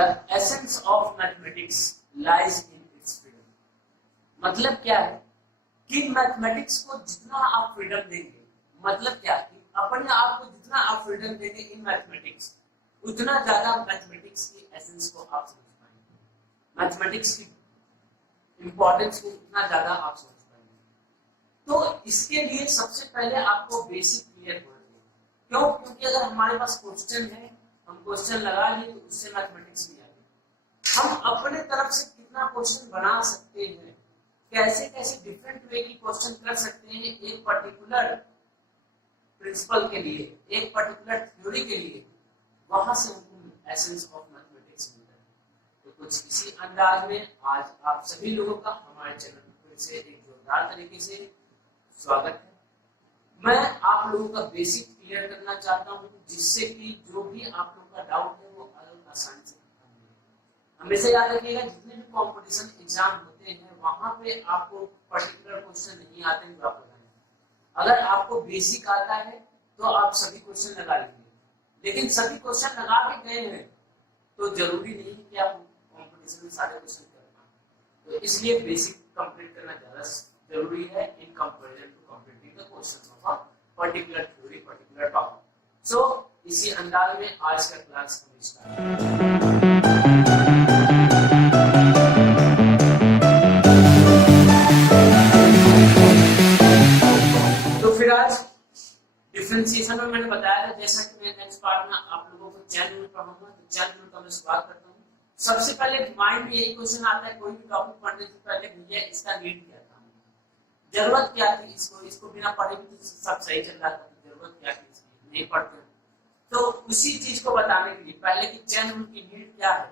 The essence of mathematics lies in its freedom. मतलब क्या है कि मैथमेटिक्स को जितना आप फ्रीडम देंगे, मतलब क्या कि अपने आप को जितना आप फ्रीडम देंगे इन मैथमेटिक्स, उतना ज्यादा मैथमेटिक्स की एसेंस को आप समझ पाएंगे, मैथमेटिक्स की इंपॉर्टेंस को उतना ज्यादा आप समझ पाएंगे। तो इसके लिए सबसे पहले आपको बेसिक क्लियर होना चाहिए। क्यों? क्योंकि अगर हमारे पास क्वेश्चन है, हम क्वेश्चन लगा लिए तो उससे मैथमेटिक्स नहीं आएगी। हम अपने तरफ से कितना क्वेश्चन बना सकते हैं, कैसे कैसे डिफरेंट वे की क्वेश्चन कर सकते हैं एक पर्टिकुलर प्रिंसिपल के लिए, एक पर्टिकुलर थ्योरी के लिए, वहां से हमको एसेंस ऑफ मैथमेटिक्स मिलता है। तो कुछ इसी अंदाज में आज आप सभी लोगों का हमारे चैनल पर से एक जोरदार तरीके से स्वागत है। मैं आप लोगों का बेसिक क्लियर करना चाहता हूं, जिससे कि जो भी आप लोगों का डाउट है वो आसानी से हमेशा याद रखिएगा। जितने भी कंपटीशन एग्जाम होते हैं वहां पे आपको पर्टिकुलर क्वेश्चन नहीं आते हैं जो आप लगाएंगे। अगर आपको बेसिक आता है तो आप सभी क्वेश्चन लगा लेंगे, लेकिन सभी क्वेश्चन लगा के गए हैं तो जरूरी नहीं कि आप कंपटीशन में सारे क्वेश्चन कर पाए। तो इसलिए बेसिक कंप्लीट करना ज्यादा जरूरी है in comparison to completing the question of a particular theory, particular topic. So इसी अंदाज में आज का क्लास हम स्टार्ट। तो फिर आज डिफरेंशिएशन में मैंने बताया था, जैसा कि मैं नेक्स्ट पार्ट में आप लोगों को चैन रूल पढ़ाऊंगा, तो चैन रूल का मैं शुरुआत करता हूँ। सबसे पहले माइंड में यही क्वेश्चन आता है कोई भी टॉपिक पढ़ने से पहले, भैया इसका नीड क्या था, जरूरत क्या थी, इसको बिना पढ़े भी तो सब सही चल रहा था, जरूरत क्या थी इसकी, नहीं पढ़ते। तो उसी चीज को बताने के लिए पहले की चैन रूल की नीड क्या है,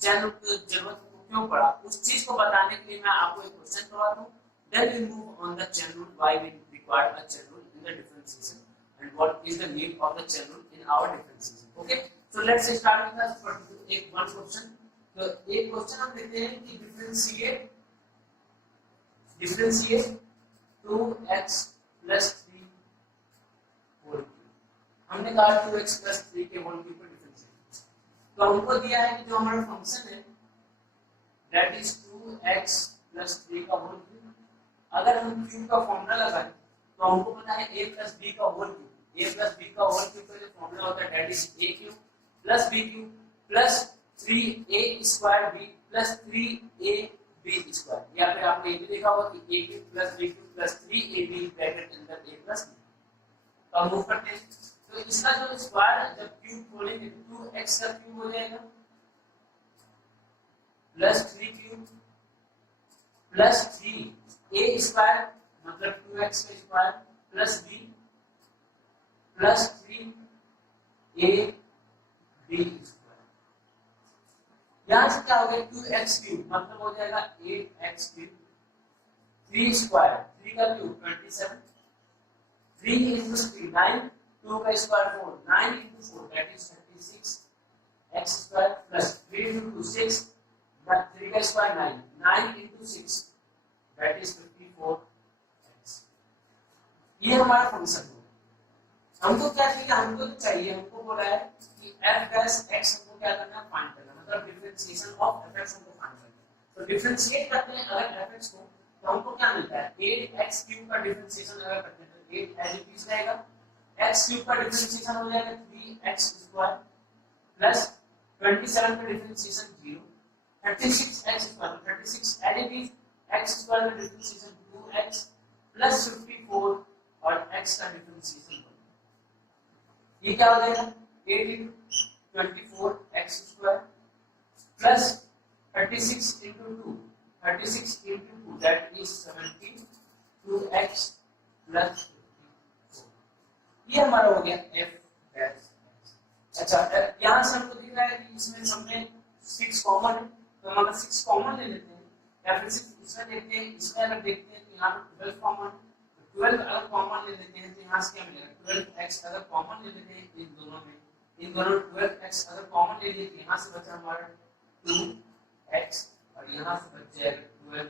चैन रूल की जरूरत को क्यों पड़ा, उस चीज को बताने के लिए मैं आपको एक क्वेश्चन करवाता हूँ। Then we move on the chain rule, why we require a chain rule in the differentiation and what is the need of the chain rule in our differentiation. Okay, so let's start with the one question. तो एक question हम देखते हैं कि differentiate 2x plus 3 whole cube। हमने कहा 2x plus 3 के whole cube को differentiate, तो हमको दिया है कि जो हमारा फंक्शन है that is 2x plus 3 का whole cube। अगर हम क्यूब का फॉर्मूला लगाएं तो हमको पता है a plus b का whole cube, a plus b का होल क्यूब का जो फॉर्मूला होता है that is a cube plus b cube plus 3a square b plus 3ab square. या फिर आपने ये भी देखा होगा कि a cube plus b cube plus 3ab bracket अंदर a प्लस b। तो हम मूव करते हैं, तो इसका जो स्क्वायर है जब क्यूब खोलेंगे तो 2x का क्यूब हो जाएगा plus 3 cube plus 3 a square मतलब 2x का square plus b plus 3 a b square. यहां से क्या हो गया 2x क्यूब मतलब हो जाएगा 8x क्यूब, 3 स्क्वायर 3 का क्यूब 27, 3 into 3 9, 2 का square 4 9 into 4 that is 36 x square plus 3 into 2 6 3 का square 9 9 into 6 that is 54x। ये हमारा फंक्शन है। हमको क्या चाहिए, हमको तो चाहिए, हमको बोला है कि f डैश x हमको क्या करना है, फाइंड करना, मतलब डिफरेंशिएशन ऑफ fx हमको फाइंड करना है। तो डिफरेंशिएट करते हैं अगर fx को तो हमको क्या मिलता है 8x क्यूब का डिफरेंशिएशन अगर करते हैं तो 8 एज इट इज रहेगा, x क्यूब का डिफरेंशिएशन हो जाएगा 3x स्क्वायर प्लस 27 का differentiation 0, 36x square 36 as it is, x square का डिफरेंशिएशन 2x प्लस 54 और x का डिफरेंशिएशन 1। ये क्या हो जाएगा 8 into 24 x square plus 36 into 2 36 into 2 that is 17 2x plus 54। ये हमारा हो गया f डैश। अच्छा यहाँ से हमको दिख रहा है कि इसमें हमने 6 कॉमन है, तो हम अगर 6 कॉमन ले लेते हैं या फिर इसमें देखते हैं, इसमें अगर देखते हैं तो यहाँ पे 12 कॉमन, तो 12 अगर कॉमन ले लेते हैं तो यहाँ से क्या मिलेगा 12x अगर कॉमन ले लेते हैं इन दोनों में, इन दोनों 12x अगर कॉमन ले लिए तो यहाँ से बचा हमारा 2x और यहाँ से बच जाएगा 12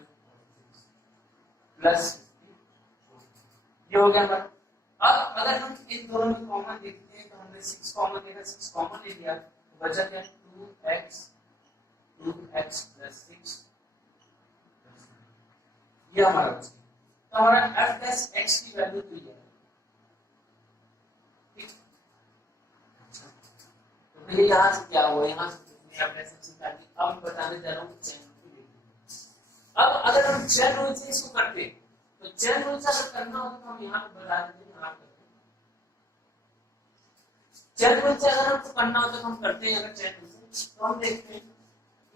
प्लस 54। ये हो गया हमारा। अब अगर हम इन दोनों में कॉमन देखते हैं तो हमने 6 कॉमन देखा, 6 कॉमन ले लिया तो बचा क्या 2x 2x प्लस 6 ये हमारा बच गया। तो हमारा f प्लस x की वैल्यू तो ये है, ठीक। तो भैया यहाँ से क्या हुआ, यहाँ से तुमने f प्लस x निकाली। अब बताने जा रहा हूँ चेन रूल की वैल्यू। अब अगर हम चेन रूल से इसको करते तो चेन रूल से अगर करना हो तो हम यहाँ पे बता देते हैं, यहाँ करते हैं चेन रूल से। अगर हमको करना हो तो हम करते हैं, अगर चेन रूल से तो हम देखते हैं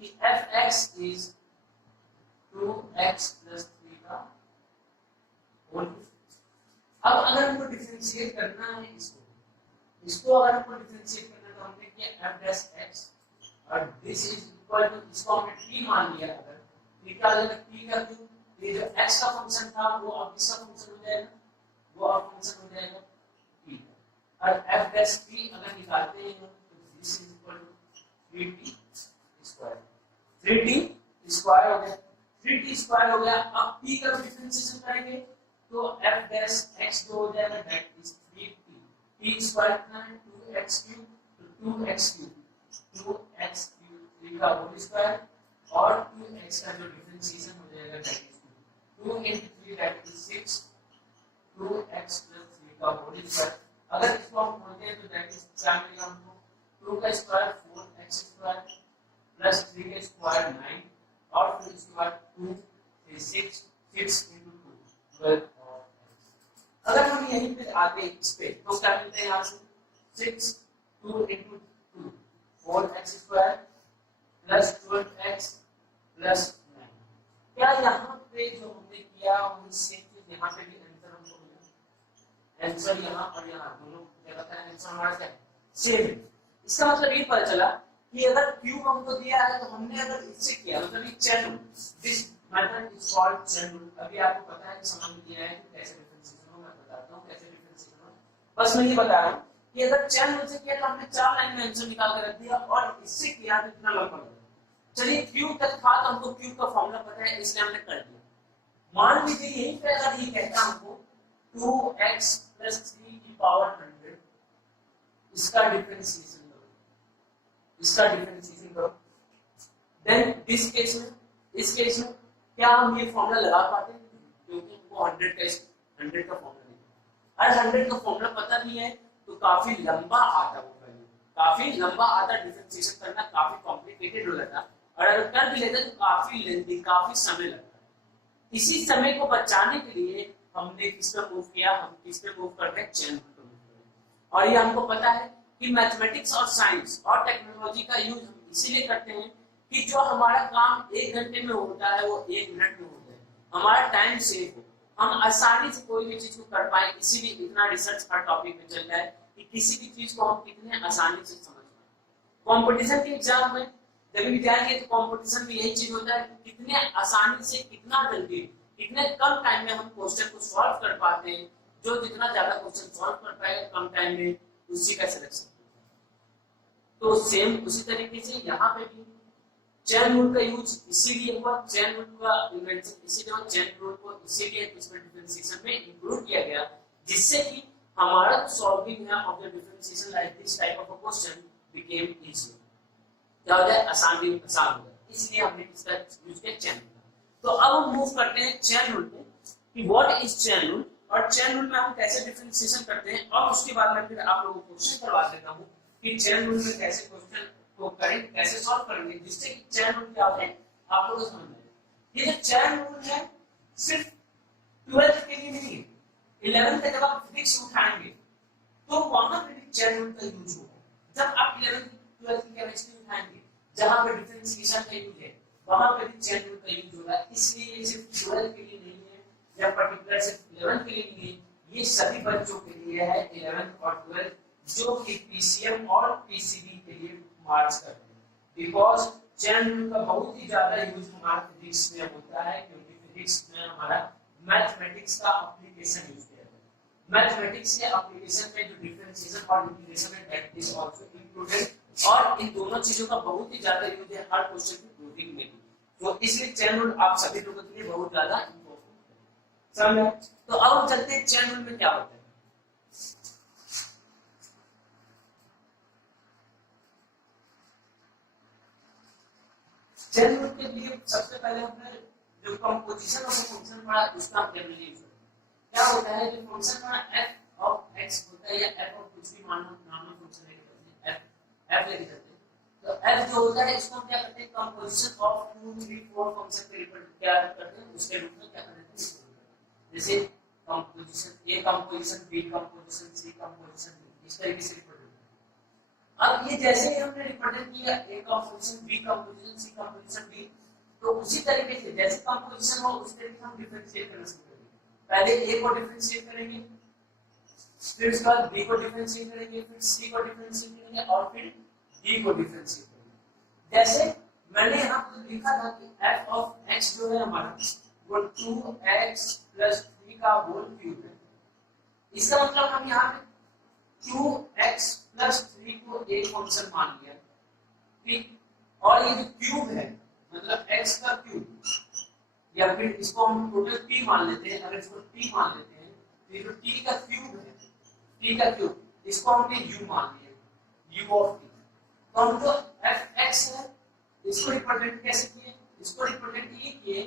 कि fx इज 2x प्लस 3 का होल। अब अगर हमको डिफरेंशिएट करना है इसको अगर हमको डिफरेंशिएट करना है तो हमने किया f डैश x और दिस इज इक्वल टू, इसको हमने t मान लिया। अगर t का अगर t का क्यों, ये जो x का फंक्शन था वो अब इसका फंक्शन हो जाएगा, वो अब फंक्शन हो जाएगा t का। और f डैश t अगर निकालते हैं तो this is equal to 3t square, 3t square हो गया, 3t स्क्वायर हो गया। अब t का डिफरेंशिएशन करेंगे तो f डैश x जो हो जाएगा that is 3t, t square कितना है 2x क्यूब, तो 2x क्यूब 2x क्यूब 3 का होल स्क्वायर और 2x का जो डिफरेंशिएशन हो जाएगा that is 2 into 3 that is 6, 2x plus 3 का होल स्क्वायर। अगर इसको हम खोलते हैं तो दैट इज क्या मिलेगा हमको, 2 का स्क्वायर 4x स्क्वायर प्लस 3 का स्क्वायर 9 और फिर इसके बाद 2 फिर 6 into 2 12। अगर हम यहीं पे आते हैं इस पे तो क्या मिलता है यहाँ से 6 2 into 2 4x square plus 12x plus 9। क्या यहाँ पे जो हमने किया उससे यहाँ पे भी आंसर हमको मिला, आंसर यहाँ और यहाँ दोनों जगह का आंसर हमारा क्या है सेम। इसका मतलब ये पता चला कि अगर क्यूब हमको दिया है तो हमने अगर इससे किया मतलब ये chain rule, this method is called chain rule. अभी आपको पता है कि समझ में दिया है कि कैसे डिफरेंशिएशन हो, मैं बताता हूँ कैसे डिफरेंशिएशन हो। बस मैं ये बता रहा हूँ कि अगर चेन रूल से किया तो हमने 4 लाइन में आंसर निकाल कर रख दिया और इससे किया तो इतना लंबा लगा। चलिए क्यूब तक था तो हमको क्यूब का फॉर्मूला पता है इसलिए हमने कर दिया। मान लीजिए यहीं पे अगर ये कहता हमको 2x प्लस 3 की पावर 100 इसका डिफरेंशिएशन करो, इसका डिफरेंशिएशन करो, देन इस केस में क्या हम ये फॉर्मूला लगा पाते हैं क्योंकि हमको 100 का फॉर्मूला नहीं है। अगर 100 का फॉर्मूला पता नहीं है तो काफी लंबा आता वो वैल्यू, काफी लंबा आता, डिफरेंशिएशन करना काफी कॉम्प्लिकेटेड हो जाता और अगर कर भी लेते तो काफी लेंथी, काफी समय लगता। इसी समय को बचाने के लिए हमने किस पे मूव किया, हम किस पे मूव कर रहे हैं चेन रूल पे मूव कर रहे हैं। और ये हमको पता है कि मैथमेटिक्स और साइंस और टेक्नोलॉजी का यूज हम इसीलिए करते हैं कि जो हमारा काम 1 घंटे में होता है वो 1 मिनट में हो जाए, हमारा टाइम सेव हो, हम आसानी से कोई भी चीज को कर पाए। इसीलिए इतना रिसर्च हर टॉपिक में चल रहा है कि किसी भी चीज को हम कितने आसानी से समझ पाए। कंपटीशन के एग्जाम में जब भी जाएंगे तो कंपटीशन में यही चीज होता है कि कितने आसानी से, कितना जल्दी, कितने कम टाइम में हम क्वेश्चन को सॉल्व कर पाते हैं। जो जितना ज्यादा क्वेश्चन सॉल्व कर पाएगा कम टाइम में उसी का सिलेक्शन। तो सेम उसी तरीके से यहाँ पे भी चेन रूल का यूज इसीलिए हुआ, चेन रूल का इन्वेंशन इसीलिए हुआ, चेन रूल को इसीलिए इसमें डिफरेंशिएशन में इंक्लूड किया गया जिससे कि हमारा सॉल्विंग है of the differentiation like this type of a question became easy. क्या हो जाए, आसान हो जाए, इसलिए हमने इसका यूज किया चेन रूल। तो अब हम मूव करते हैं चेन रूल पे कि व्हाट इज चेन रूल और चेन रूल में हम कैसे डिफरेंशिएशन करते हैं और उसके बाद में फिर आप लोगों को क्वेश्चन करवा देता हूं कि चेन रूल में कैसे क्वेश्चन को करें, कैसे सॉल्व करेंगे जिससे कि चेन रूल क्या है आप लोगों को समझ में। ये जो चेन रूल है सिर्फ 12th के लिए नहीं है, 11th तक जब आप फिजिक्स उठाएंगे तो वहां पे भी चेन रूल का यूज होगा। जब आप 11th 12th की केमिस्ट्री उठाएंगे जहां पे डिफरेंशिएशन का यूज है वहां पे भी चेन रूल का यूज होगा। इसलिए ये सिर्फ 12th के लिए नहीं है या पर्टिकुलर सिर्फ 11th के लिए नहीं है, ये सभी बच्चों के लिए है 11th और 12th जो कि पीसीएम और पीसीबी के लिए मार्क्स करते हैं। बिकॉज चेन रूल का बहुत ही ज्यादा यूज हमारा फिजिक्स में होता है क्योंकि फिजिक्स में हमारा मैथमेटिक्स का एप्लीकेशन यूज किया जाता है। मैथमेटिक्स के एप्लीकेशन में जो डिफरेंशिएशन और इंटीग्रेशन है दैट इज आल्सो इंक्लूडेड और इन दोनों चीजों का बहुत ही ज्यादा यूज है हर क्वेश्चन की प्रूविंग में भी। तो इसलिए चेन रूल आप सभी लोगों के लिए बहुत ज्यादा इंपॉर्टेंट है। समझ? तो अब हम चलते हैं चेन रूल में क्या होता है। चेन रूल के लिए सबसे पहले हमने जो कंपोजिशन ऑफ फंक्शन पढ़ा उसका जनरली यूज क्या होता है, जो फंक्शन का f ऑफ x होता है या f ऑफ कुछ भी नॉर्मल फंक्शन लेके f f लेके चलते हैं, तो f जो होता है इसको हम क्या करते हैं, कंपोजिशन ऑफ 2 3 4 फंक्शन के रिप्रेजेंट क्या करते हैं, उसके रूप में क्या करते हैं, जैसे composition a composition b composition c composition d, इस तरीके से रिप्रेजेंट। अब ये जैसे ही हमने रिप्रेजेंट किया a composition b composition c composition d, तो उसी तरीके से जैसे कंपोजिशन हो उस तरीके से हम डिफरेंशिएट करना शुरू करेंगे। पहले a को डिफरेंशिएट करेंगे, फिर उसके बाद b को डिफरेंशिएट करेंगे, फिर c को डिफरेंशिएट करेंगे और फिर d को डिफरेंशिएट करेंगे। जैसे मैंने यहाँ पर लिखा था कि f ऑफ x जो है हमारा वो 2x + 3 का होल क्यूब है। इसका मतलब हम यहाँ पे 2x + 3 को एक फंक्शन मान लिया, ठीक, और ये जो क्यूब है मतलब x का क्यूब, या फिर इसको हम टोटल p मान लेते हैं। अगर इसको t मान लेते हैं तो ये जो t का क्यूब है, t का क्यूब, इसको हमने u मान लिया, u ऑफ t। तो हम जो fx है इसको रिप्रेजेंट कैसे किए, इसको रिप्रेजेंट ये किए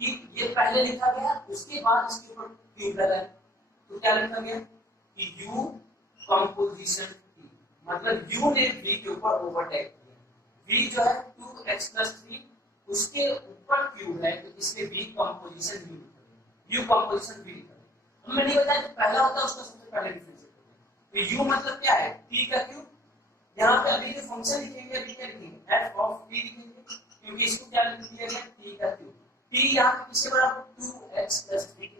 कि ये पहले लिखा गया, उसके बाद इसके ऊपर क्यूब लगा, तो क्या लिखा गया कि u कंपोजिशन t, मतलब u ने v के ऊपर ओवरटेक किया। v जो है 2x + 3 उसके ऊपर क्यूब है, तो इसलिए v composition u composition v लिखा है। हमने नहीं बताया कि पहला होता है उसका सबसे पहले डिफरेंशिएट होता है, तो u मतलब क्या है, t का क्यूब। यहाँ पे अभी जो फंक्शन लिखेंगे अभी क्या लिखेंगे, f ऑफ t लिखेंगे, क्योंकि इसको क्या लिख दिया गया, t का क्यूब। t यहाँ पे किसके बराबर, 2x + 3।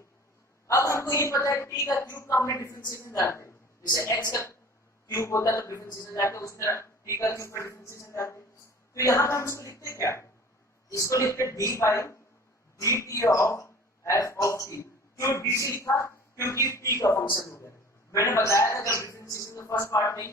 अब हमको ये पता है t का क्यूब का हमने डिफरेंशिएशन जानते हैं, जैसे x का क्यूब होता है तो डिफरेंशिएशन जानते हैं, उस तरह t का क्यूब का डिफरेंशिएशन जानते हैं। तो यहाँ पे हम इसको लिखते क्या, इसको लिखते d/dt of f of t। क्यों dt लिखा, क्योंकि t का फंक्शन हो गया। मैंने बताया था जब डिफरेंशिएशन के फर्स्ट पार्ट में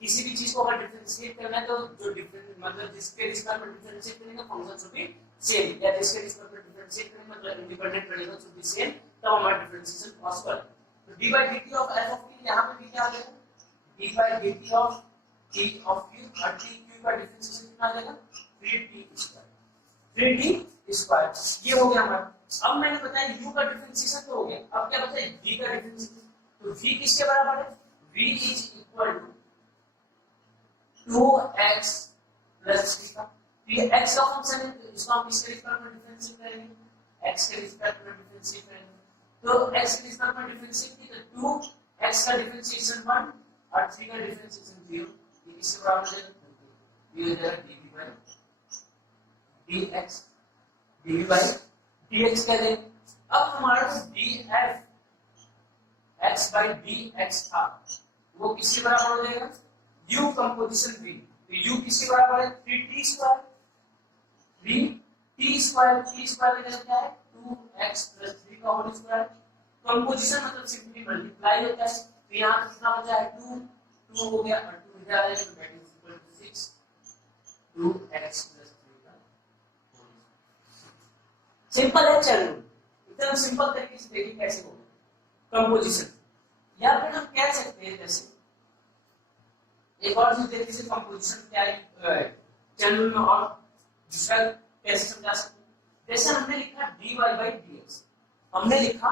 किसी भी चीज को अगर डिफरेंशिएट करना है तो जो डिफरेंट मतलब जिसके रिस्पेक्ट में डिफरेंशिएट करेंगे फंक्शन शुड बी सेम, या जिसके रिस्पेक्ट में डिफरेंशिएट करेंगे मतलब independent variable should be same, तब हमारा डिफरेंशिएशन पॉसिबल है। तो d/dt of f of t यहां पे क्या आ जाएगा, d/dt of t of q, और t q का डिफरेंशिएशन कितना आ जाएगा, 3t²। ये हो गया हमारा। अब मैंने बताया u का डिफरेंशिएशन तो हो गया, अब क्या बताया v का डिफरेंशिएशन। तो v किसके बराबर है, v is equal to 2x + 3 का, ये x का फंक्शन है, तो इसको हम किसके रिस्पेक्ट में डिफरेंशिएट करेंगे, x के रिस्पेक्ट में डिफरेंशिएट करेंगे। तो x के रिस्पेक्ट में डिफरेंशिएट किया तो 2x का डिफरेंशिएशन 1 और 3 का डिफरेंशिएशन 0, ये किसके बराबर है, ये हो जाएगा dv/dx, dv/dx कह देंगे। अब हमारा जो df x/dx था वो किसके बराबर हो जाएगा, u कंपोजिशन v। तो u किसके बराबर है, 3t², 3t² t² का क्या है 2x + 3 का होल स्क्वायर। कंपोजिशन मतलब सिंपली मल्टीप्लाई होता है, तो यहां कितना बचा है 2 हो गया और 2 इधर आएगा तो that is equal to 6, 2x + 3 का होल स्क्वायर। सिंपल है, चलो एकदम सिंपल तरीके से देखिए कैसे होगा कंपोजिशन। या फिर हम कह सकते हैं जैसे एक और चीज देखिए से कंपोजिशन क्या है चैनल में, और दूसरा कैसे समझा सकते हैं। जैसे हमने लिखा dy/dx, हमने लिखा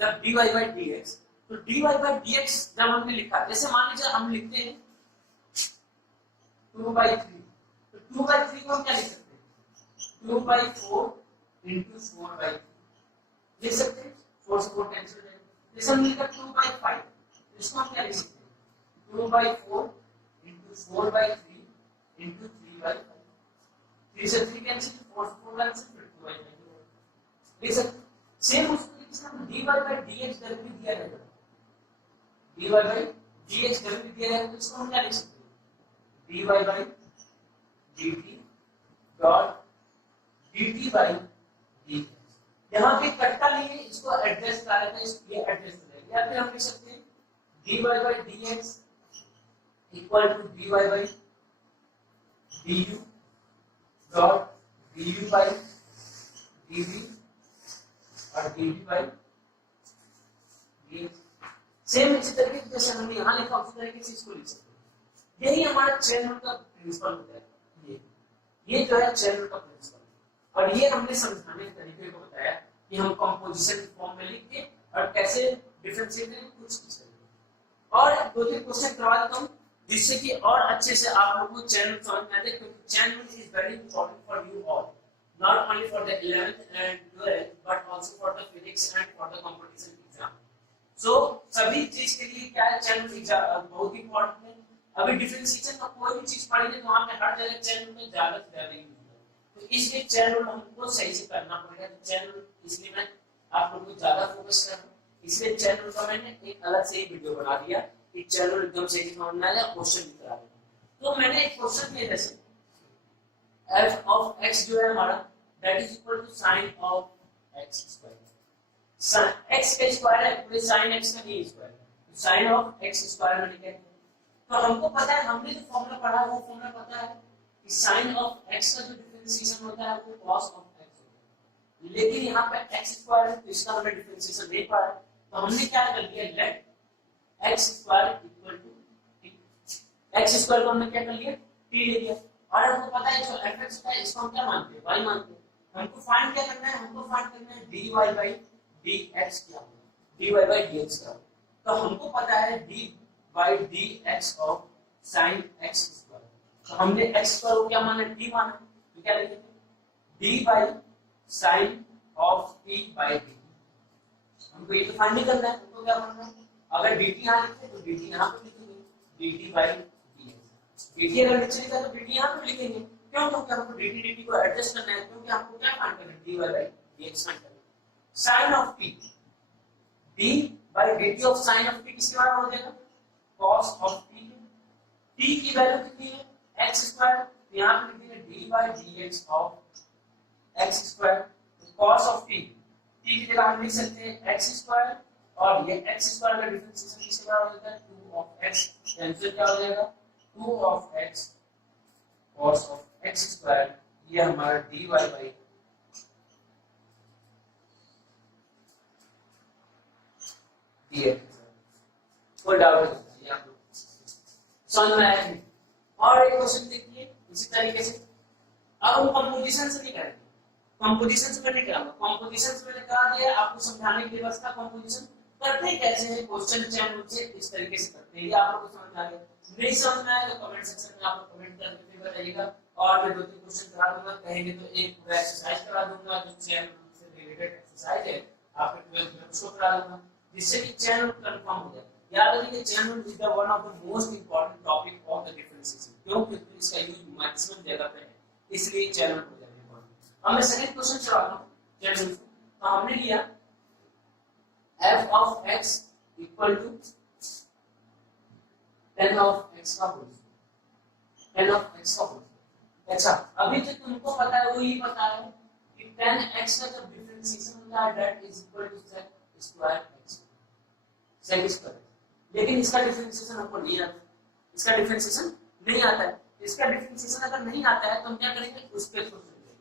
जब dy/dx, तो dy/dx जब हमने लिखा, जैसे मान लीजिए हम लिखते हैं 2/3, तो 2/3 को हम क्या लिख सकते हैं, 2/4 × 4/3 लिख सकते हैं, 4 से 4 कैंसिल हो जाएगा। जैसे हम लिखा 2/5, इसको हम क्या लिख सकते हैं, 2/4 × 4/3 × 3/5, 3 से 3 कैंसिल, 4 से 4 कैंसिल, फिर 2/5 लिख सकते हैं। सेम उसको लिखना dy/dx जब भी दिया जाएगा, dy/dx जब भी दिया जाएगा तो इसको हम क्या लिख सकते हैं, dy/dt डॉट dt/dx। यहाँ पे कट्टा लिए इसको एड्रेस करा था, ये एड्रेस हो जाएगा। या फिर हम लिख सकते हैं dy/dx equal to dy/du dot du/dv और dt/dx। सेम इसी तरीके से जैसे हमने यहाँ लिखा उसी तरीके से इसको लिख सकते हैं। यही हमारा चैन रूल का प्रिंसिपल होता है। ये जो है चैन रूल का प्रिंसिपल। और ये हमने समझाने के तरीके को बताया कि हम कंपोजिशन फॉर्म में लिख के और कैसे डिफरेंशिएट करें कुछ इस तरीके। और दो तीन क्वेश्चन करवा देता हूँ जिससे कि और अच्छे से आप लोगों को चैनल समझ में आ जाए, क्योंकि channel is very important for you all, not only for the 11th and 12th but also for the physics and for the competition exam. So सभी चीज के लिए क्या है, चैनल एग्जाम बहुत इंपॉर्टेंट है। अभी डिफरेंशिएशन का कोई भी चीज पढ़ेंगे तो वहां पे हर जगह चैनल में ज्यादा से ज्यादा यूज होगा, तो इसलिए चैनल हमको सही से करना पड़ेगा। तो चैनल इसलिए मैं आप लोगों को ज्यादा फोकस कर रहा हूँ, इसलिए चैनल का मैंने एक अलग से ही वीडियो बना दिया कि चैनल एकदम सही से समझ में आ जाए, क्वेश्चन भी करा देंगे। तो मैंने एक क्वेश्चन दिया जैसे f of x जो है हमारा that is equal to sin of x square। x का स्क्वायर है, पूरे sin x का नहीं स्क्वायर, तो sin of x स्क्वायर में लिखेंगे। तो हमको पता है, हमने जो फॉर्मूला पढ़ा वो फॉर्मूला पता है कि sin of x का जो डिफरेंशिएशन होता है वो cos of x होता है, लेकिन यहाँ पे x स्क्वायर है तो इसका हमने डिफरेंशिएशन नहीं पढ़ा, तो हमने क्या कर दिया, let x square equal to t। x square को हमने क्या कर लिया, t ले लिया। और हमको पता है जो fx होता है इसको हम क्या मानते हैं, y मानते हैं। हमको फाइंड क्या करना है, हमको फाइंड करना है dy by dx क्या होगा, dy by dx क्या होगा। तो हमको पता है d by dx of sin x square, तो हमने x स्क्वायर को क्या माना, t माना, तो क्या लिखेंगे d by sin of t by dt। हमको ये तो फाइंड नहीं करना है, हमको क्या करना है, अगर dt यहां लिखे तो dt यहां पे लिखेंगे dt by dx। dt अगर नीचे लिखा तो dt यहां पे लिखेंगे, क्यों, क्योंकि हमको dt dt को एडजस्ट करना है, क्योंकि हमको क्या फाइंड करना है, dy by dx फाइंड करना है। sin of t, d by dt of sin of t किसके बराबर हो जाएगा, cos of t। t की वैल्यू कितनी है, x स्क्वायर, तो यहां पे लिखेंगे d by dx of x square. cos of t, t की जगह हम लिख सकते हैं x स्क्वायर, और ये x स्क्वायर का डिफरेंशिएशन किसके बराबर होता है, 2 of x, आंसर क्या हो जाएगा 2 of x cos of x square, ये हमारा dy by dx। कोई डाउट है ये आप लोग समझ में आया? और एक क्वेश्चन देखिए इसी तरीके से, अब हम कंपोजिशन से नहीं करेंगे, कंपोजिशन से मैं नहीं कराऊंगा, कंपोजिशन से मैंने कहा दिया आपको समझाने के लिए बस था। कंपोजिशन करते कैसे हैं, क्वेश्चन चैनल से इस तरीके से करते हैं, ये आप लोगों को समझ आ गया। नहीं समझ में आया तो कमेंट सेक्शन में आप लोग कमेंट करके बताइएगा, और मैं दो तीन क्वेश्चन करा दूंगा, कहेंगे तो एक पूरा एक्सरसाइज करा दूंगा जो चैनल से रिलेटेड एक्सरसाइज है, आपके 12th में उसको करा दूंगा, जिससे कि चैनल कंफर्म हो जाए। याद रखिए channel is the one of the most important topic of the differentiation, क्योंकि इसका यूज मैक्सिमम जगह पे है, इसलिए चैनल हो जाए इंपॉर्टेंट। अब मैं सेकंड क्वेश्चन चलाता हूं चैनल से। तो हमने लिया f of x equal to tan of x का होल, tan of x का होल। अच्छा, अभी जो तुमको पता है वो ये पता है कि tan x का जब डिफरेंशिएशन होता है that is equal to sec square x, sec square. लेकिन इसका डिफरेंशिएशन हमको नहीं आता, इसका डिफरेंशिएशन नहीं आता है। इसका डिफरेंशिएशन अगर नहीं आता है तो हम क्या करेंगे, उस पे सोचेंगे।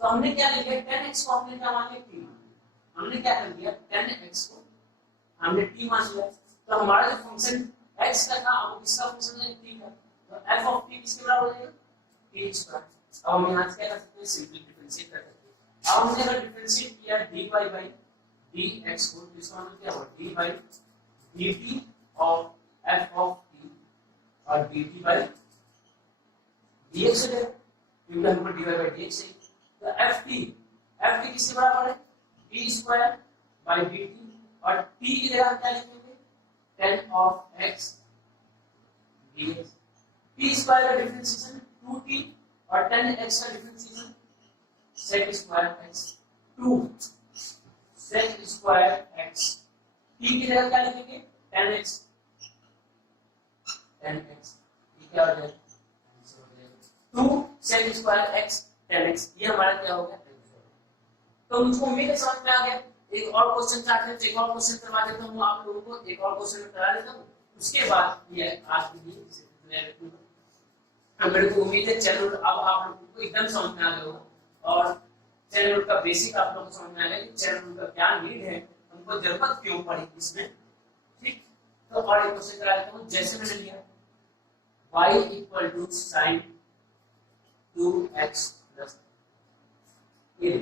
तो हमने क्या लिया, tan x को हमने क्या मान लिया, t। हमने क्या कर दिया, tan x को हमने t मान लिया, तो हमारा जो फंक्शन x का था वो किसका फंक्शन है, t का। तो f of t किसके बराबर हो जाएगा, t स्क्वायर। अब हम यहां से क्या कर सकते हैं, सिंपल डिफरेंशिएट कर सकते हैं। अब हमने अगर डिफरेंशिएट किया dy by dx को, तो इसका मतलब क्या होगा, d by dt of f of t और dt by dx हो जाएगा, क्योंकि हमको dy by dx है। तो ft किसके बराबर है, t स्क्वायर by dt, और t की जगह हम क्या लिखेंगे, tan of x dx। t square का डिफरेंशिएशन 2t और tan x का differentiation sec square x, 2 sec square x। t की जगह क्या लिखेंगे, tan x, ये क्या हो जाएगा, 2 sec square x tan x, ये हमारा क्या हो गया। तो मुझको उम्मीद है समझ में आ गया। एक और क्वेश्चन चाहते हैं तो एक और क्वेश्चन करवा देता हूँ आप लोगों को, एक और क्वेश्चन करा देता हूँ, उसके बाद ये आज के लिए मेरे को उम्मीद है चैनल अब आप लोगों को एकदम समझ में आ गया होगा, और चैनल का बेसिक आप लोगों को समझ में आ गया कि चैनल का क्या नीड है, हमको जरूरत क्यों पड़ी इसमें, ठीक। तो और एक क्वेश्चन करा देता हूँ, जैसे मैंने लिया y equal to sine 2x plus, ये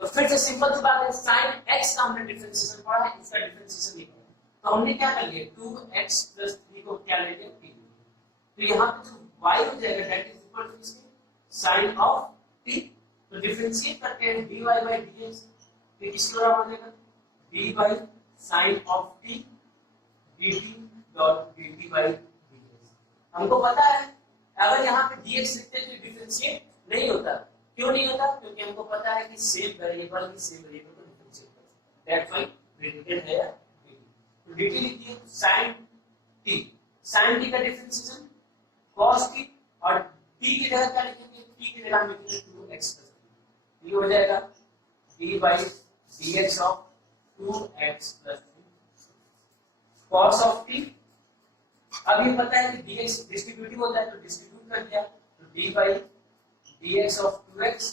तो फिर से सिंपल सी बात है, sin x का हमने डिफरेंशिएशन पढ़ा है, इसका डिफरेंशिएशन लिखा है, तो हमने क्या कर लिया 2x 3 को क्या ले लिया t, तो यहाँ पे जो y हो जाएगा दैट इज इक्वल टू इसके sin ऑफ t, तो डिफरेंशिएट करके dy by dx, फिर किसके बराबर हो जाएगा d by sin of t dt dot dt by dx। हमको पता है अगर यहाँ पे dx लिखते तो डिफरेंशिएट नहीं होता, क्यों नहीं होता, क्योंकि हमको पता है कि सेम वेरिएबल की सेम वेरिएबल को डिफरेंशिएट करते हैं, दैट्स व्हाई रिलेटेड है dt, तो dt लिख दिए sin t, sin t का डिफरेंशिएशन cos t, और t की जगह क्या लिखेंगे, t की जगह हम लिखेंगे 2x, ये हो जाएगा d by dx of 2x plus 3 cos of t, अब ये पता है कि dx डिस्ट्रीब्यूटिव होता है तो डिस्ट्रीब्यूट कर दिया, तो d by dx of 2x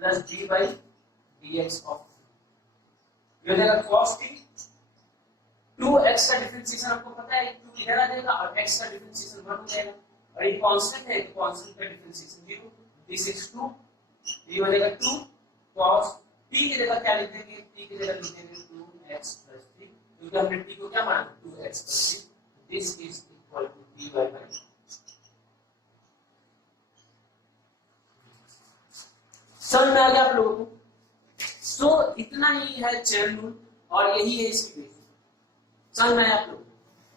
plus d by dx of 3, ये हो जाएगा cos t, 2x का डिफरेंशिएशन आपको पता है 2 इधर आ जाएगा और x का डिफरेंशिएशन 1 हो जाएगा, और ये कांस्टेंट है तो कांस्टेंट का डिफरेंशिएशन 0, दिस इज 2, ये हो जाएगा 2 cos t की जगह क्या लिख देंगे, t की जगह लिख देंगे 2x plus 3, क्योंकि हमने t को क्या माना 2x plus 3, this is equal to dy by समझ में आ गया आप लोगों को। सो इतना ही है चैन रूल और यही है इसकी बेसिक, समझ में आया आप लोगों को,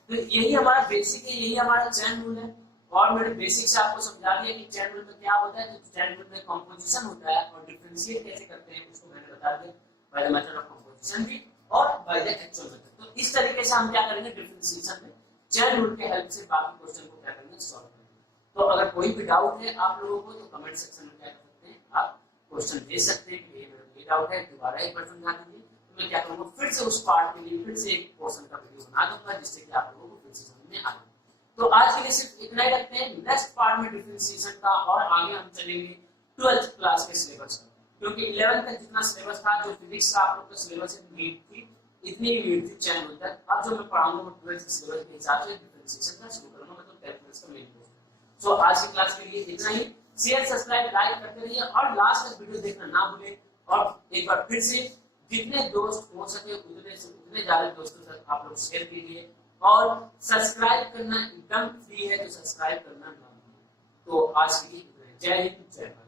तो यही हमारा बेसिक है, यही हमारा चैन रूल है, और मैंने बेसिक से आपको समझा दिया कि चैन रूल में क्या होता है, तो चैन रूल में कंपोजिशन होता है और डिफरेंशिएट कैसे करते हैं उसको मैंने बता दिया by the method of composition भी और बाय द एक्चुअल मेथड। तो इस तरीके से हम क्या करेंगे डिफरेंशिएशन में चैन रूल के हेल्प से बाकी क्वेश्चन को क्या करेंगे सॉल्व करेंगे। तो अगर कोई भी डाउट है आप लोगों को तो कमेंट सेक्शन में क्या कर सकते हैं, आप क्वेश्चन दे सकते हैं कि ये डाउट है, दोबारा एक बार समझा दीजिए, तो मैं क्या करूंगा फिर से उस पार्ट के लिए फिर से एक पोर्शन का वीडियो बना दूंगा जिससे कि आप लोगों को फिर से समझ में आ जाए। तो आज के लिए सिर्फ इतना ही रखते हैं, नेक्स्ट पार्ट में डिफरेंशिएशन का और आगे हम चलेंगे 12th क्लास के सिलेबस का, क्योंकि 11th तक जितना सिलेबस था जो फिजिक्स का आप लोग का सिलेबस नीट थी इतनी ही नीट थी चैन रूल तक, अब जो मैं पढ़ाऊंगा वो 12th के सिलेबस के हिसाब से डिफरेंशिएशन का शुरू करूंगा, मतलब कैलकुलस का मेन कोर्स। सो आज की क्लास के लिए इतना ही, शेयर सब्सक्राइब लाइक करते रहिए और लास्ट तक वीडियो देखना ना भूलें, और एक बार फिर से जितने दोस्त हो सके उतने ज्यादा दोस्तों तक आप लोग शेयर कीजिए, और सब्सक्राइब करना एकदम फ्री है तो सब्सक्राइब करना ना भूलें। तो आज के लिए जय हिंद जय भारत।